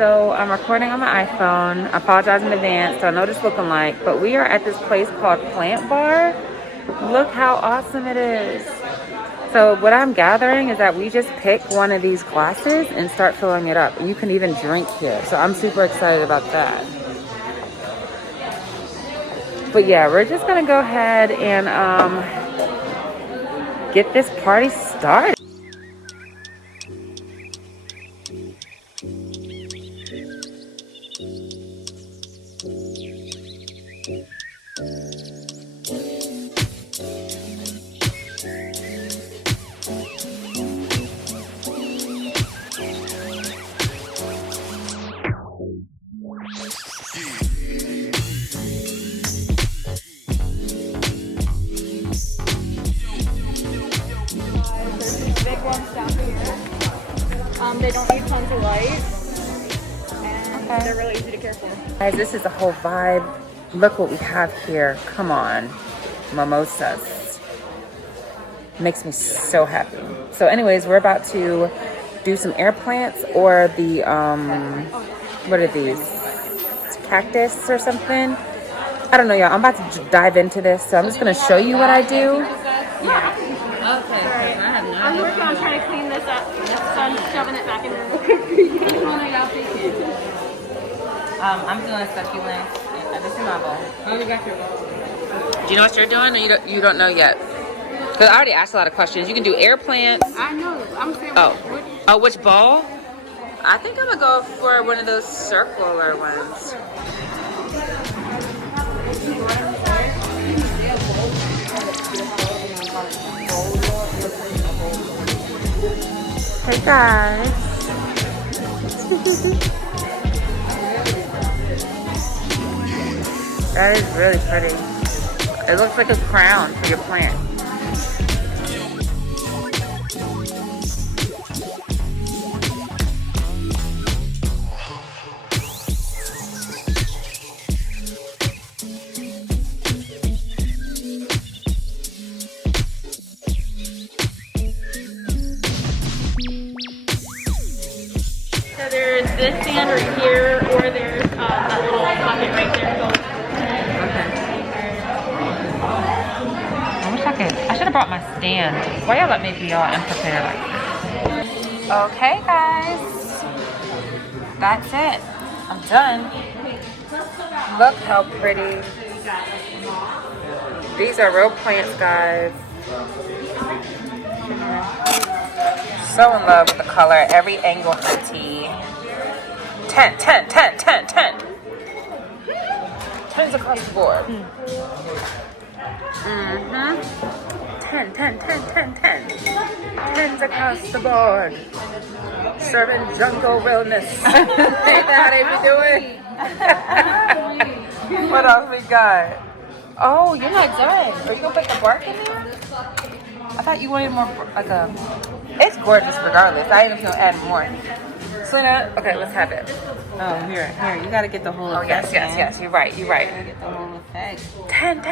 So I'm recording on my iPhone. I apologize in advance, so I know what it's looking like. But we are at this place called Plant Bar. Look how awesome it is. So what I'm gathering is that we just pick one of these glasses and start filling it up. You can even drink here. So I'm super excited about that. But yeah, we're just gonna go ahead and get this party started. They don't need tons of light, and they're really easy to care for. Guys, this is a whole vibe. Look what we have here. Come on. Mimosas. Makes me so happy. So anyways, we're about to do some air plants or the, what are these? Cactus or something? I don't know, y'all. I'm about to dive into this, so I'm just going to show you what I do. Yeah. Okay. I have no idea. I'm working on trying to clean this up. The sun's shoving it back in the I'm doing succulents. This is my bowl. Oh, you got your bowl. Do you know what you're doing, or you don't know yet? Because I already asked a lot of questions. You can do air plants. I know. I'm saying. Oh, which ball? I think I'm gonna go for one of those circular ones. Hey guys. That is really pretty. It looks like a crown for your plant. So there's this stand right here, or there's that little bucket right there. I should have brought my stand. Why y'all let me be all unprepared like this? Okay, guys. That's it. I'm done. Look how pretty. These are real plants, guys. So in love with the color. Every angle for tea. 10. 10's across the board. 10. 10's across the board. Serving jungle realness. Ain't that how they be doing? What else we got? Oh, you're not done. Are you gonna put the bark in there? I thought you wanted more, like a... It's gorgeous regardless. I ain't even gonna add more. Selena, okay, let's have it. Oh, here. You gotta get the whole effect. Oh, yes. You're right. You gotta get the whole effect. 10.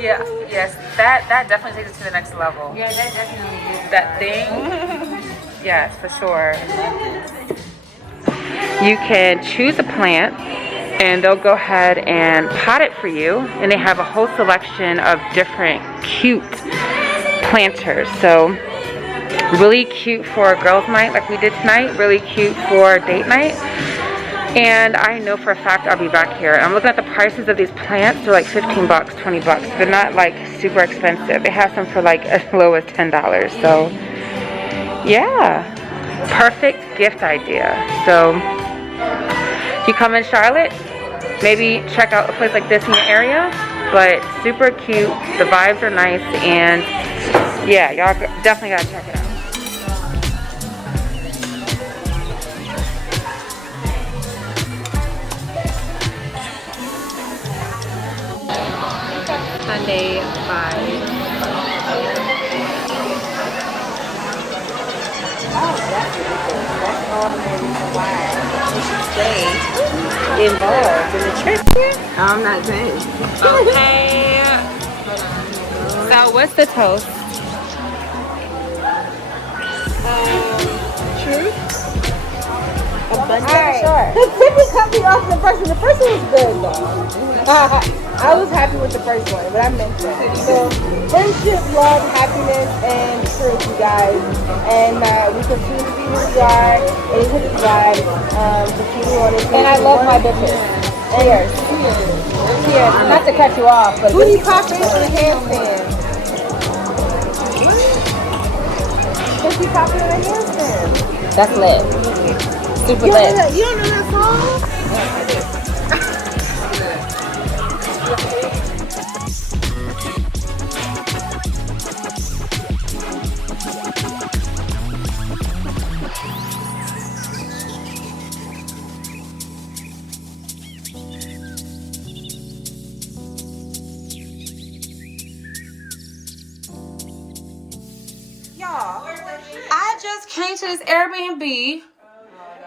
Yeah, yes. That definitely takes it to the next level. Yeah, that definitely is. That thing. Yes, for sure. You can choose a plant and they'll go ahead and pot it for you. And they have a whole selection of different cute planters. So really cute for a girls' night like we did tonight. Really cute for date night. And I know for a fact I'll be back here. I'm looking at the prices of these plants. They're like 15 bucks, 20 bucks. They're not like super expensive. They have some for like as low as $10. So yeah, perfect gift idea. So if you come in Charlotte, maybe check out a place like this in your area. But super cute. The vibes are nice. And yeah, y'all definitely gotta check it out. Sunday vibe. Oh, that's ridiculous. That's all the reason why you should stay involved in the trip here. I'm not saying. Okay. So what's the toast? Truth. Alright. Tiffany cut me off the first one. The first one was good though. I was happy with the first one, but I meant that. So, friendship, love, happiness, and truth, you guys. And we continue to be who we are. And hit the flag. Continue on it. And I love my bitches. Cheers. Cheers. Not to cut you off, but booty popping and handstand. Booty popping and handstand. That's lit. Super lit. You don't know that song? Y'all, I just came to this Airbnb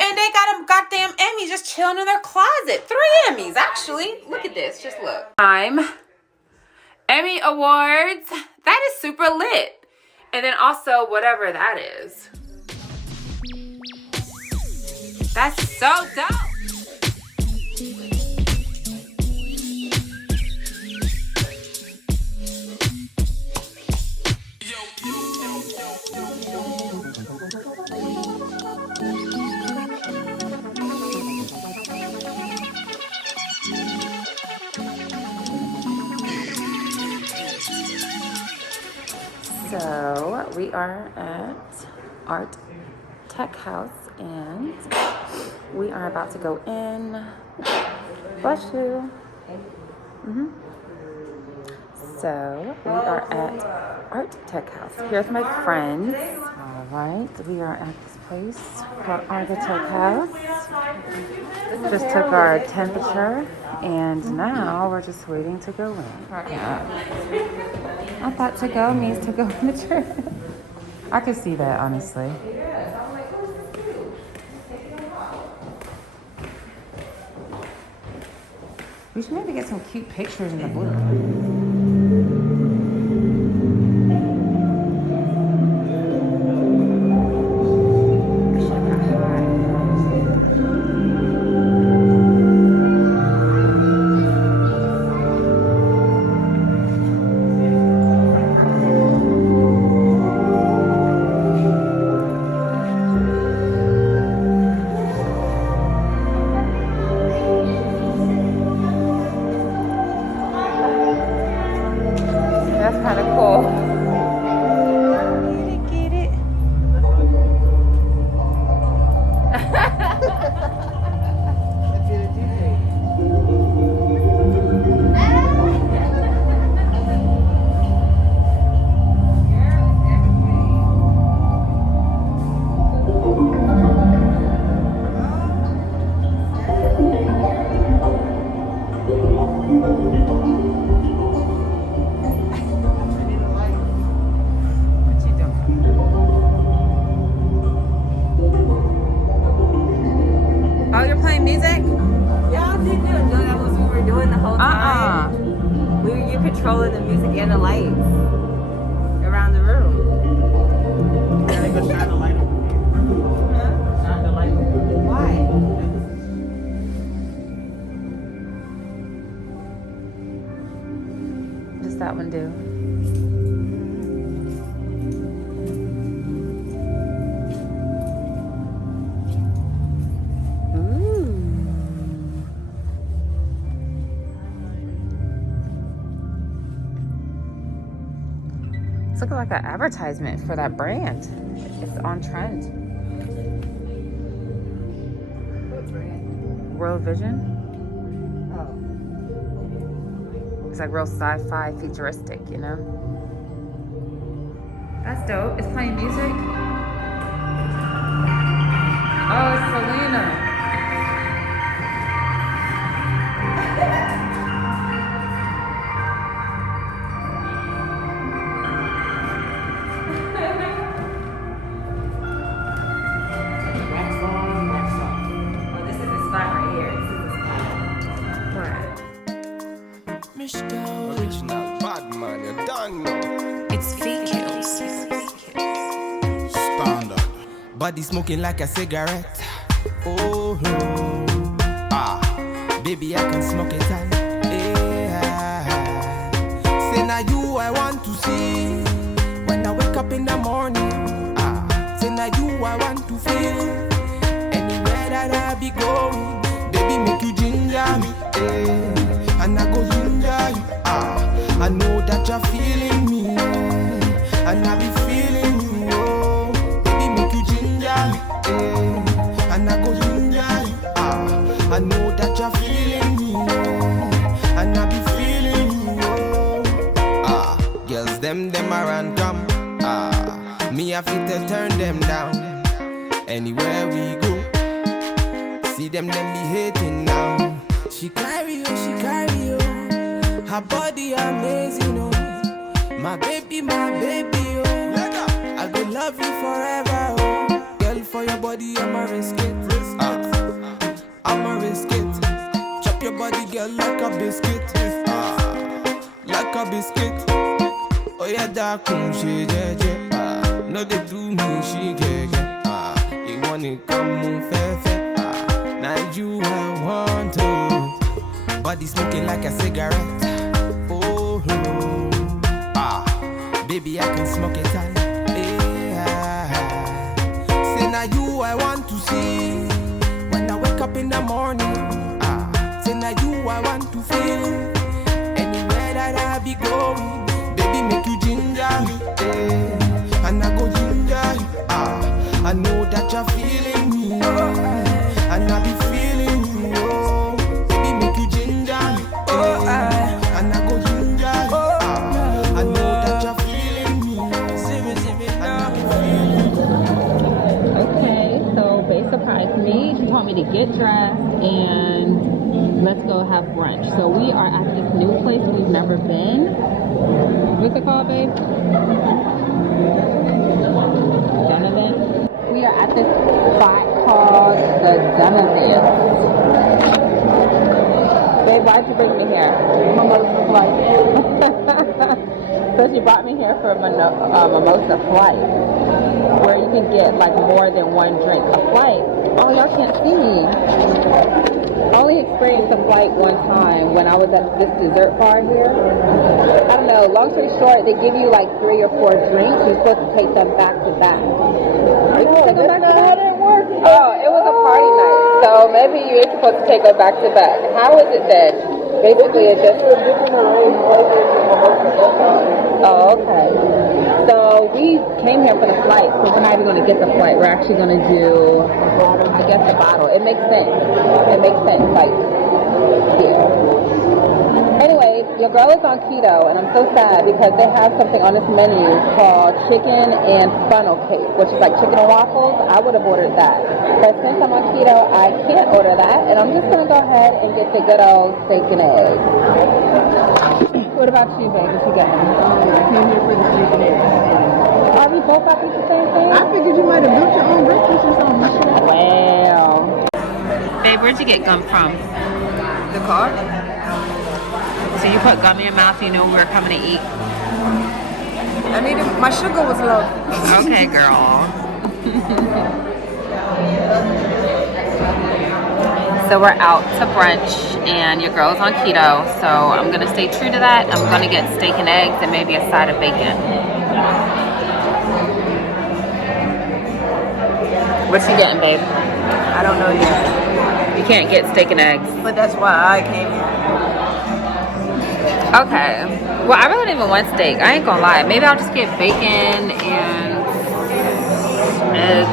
and they got a goddamn Emmy just chilling in their closet. 3 Emmys, actually. Look at this. Just look. Emmy Awards. That is super lit. And then also whatever that is. That's so dope. So we are at Art Tech House and we are about to go in. Bless you. So we are at Art Tech House. Here's my friends. All right, we are at this place called Art Tech House. Just took our temperature and now we're just waiting to go in. I thought to go means to go in the trip. I could see that, honestly. We should maybe get some cute pictures in the blue. Controlling the music and the lights around the room. Yeah, they go shine the light over here. Shine the light over here. Why? What does that one do? It's looking like an advertisement for that brand. It's on trend. What brand? World Vision. Oh. It's like real sci-fi futuristic, you know? That's dope. It's playing music. Oh, it's Selena. Original bad man, you don't know. It's Features. Standard. Body smoking like a cigarette. Oh, baby, I can smoke it all. Say now you I want to see when I wake up in the morning. Say now you I want to feel anywhere that I be going. Baby, make you ginger me, and I go ginger you. I know that you're feeling me, and I be feeling you. Oh, baby, make you ginger me, and I go ginger you. I know that you're feeling me, and I be feeling you. Girls, them around come. Me I fit to turn them down. Anywhere we go, see them be hating now. She carry you. Her body amazing, oh. My baby, oh. I go love you forever, oh. Girl, for your body, I'ma risk it. I'ma risk it. Chop your body, girl, like a biscuit. Like a biscuit. Oh yeah, dark she jeje. No they do me, she get. You wanna come move fair. Now you I want to. Body smoking like a cigarette. Oh, baby, I can smoke it all. Say now you I want to see when I wake up in the morning. Say now you I want to feel anywhere that I be going. Baby, make you ginger me, and I go ginger you. I know that you're feeling me, and I be feeling you. Oh, baby, make you ginger me, and I go ginger you. I know that you're feeling me, and I be feeling you. Okay, so Bae surprised me. She told me to get dressed and let's go have brunch. So we are at this new place we've never been. What's it called, babe? Donovan? We are at this spot called the Donovan. Babe, why'd you bring me here? My mother's flight. So she brought me here for a mimosa flight, where you can get like more than one drink. A flight? Oh, y'all can't see me. I only experienced a flight one time when I was at this dessert bar here. I don't know, long story short, they give you like 3 or 4 drinks. You're supposed to take them back to back. Are you supposed to go back to back? Oh, it was a party night. So maybe you're supposed to take them back to back. How is it then? Basically, it just... Oh, okay. So we came here for the flight, so we're not even going to get the flight. We're actually going to do, I guess, the bottle. It makes sense. It makes sense, like, yeah. Anyway, your girl is on keto, and I'm so sad because they have something on this menu called chicken and funnel cake, which is like chicken and waffles. I would have ordered that. But since I'm on keto, I can't order that, and I'm just going to go ahead and get the good old steak and eggs. What about you, babe? What you getting? I came here for the steak and eggs. Are we both got the same thing? I figured you might have built your own breakfast or something. Well. Babe, where'd you get gum from? The car? So you put gum in your mouth, you know we were coming to eat. I needed, my sugar was low. Okay, girl. So we're out to brunch, and your girl's on keto, so I'm gonna stay true to that. I'm gonna get steak and eggs and maybe a side of bacon. What you getting, babe? I don't know yet. You can't get steak and eggs. But that's why I came here. Okay. Well, I really don't even want steak. I ain't gonna lie. Maybe I'll just get bacon and eggs.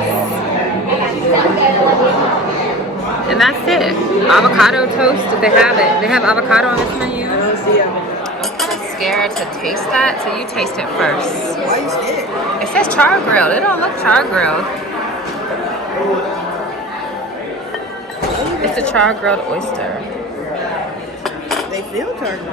And that's it. Avocado toast, if they have it. They have avocado on this menu. I don't see it. I'm kind of scared to taste that, so you taste it first. Why are you scared? It says char grilled. It don't look char grilled. It's a char grilled oyster. They feel turtle.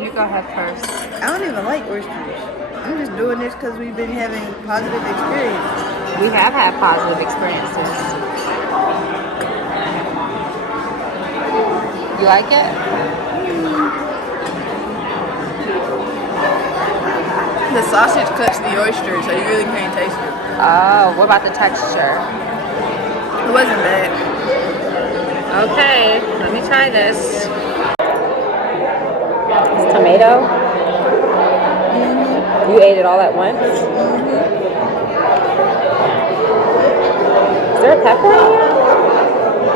You go ahead first. I don't even like oysters. I'm just doing this because we've been having positive experiences. We have had positive experiences. You like it? The sausage cuts the oyster, so you really can't taste it. Oh, what about the texture? The wasn't bad. Okay, let me try this. It's tomato. You ate it all at once? Is there a pepper in here?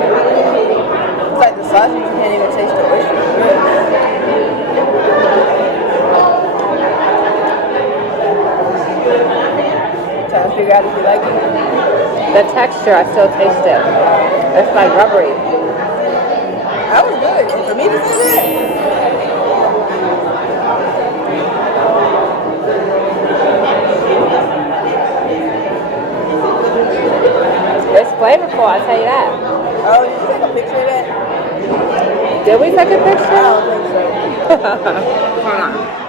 It's like the sausage, you can't even taste the oyster. Trying to figure out if you like it. The texture, I still taste it. It's like rubbery. That was good. And for me to say that, It's flavorful, I'll tell you that. oh, you take a picture of that? Did we take a I picture? don't think so. Hold on.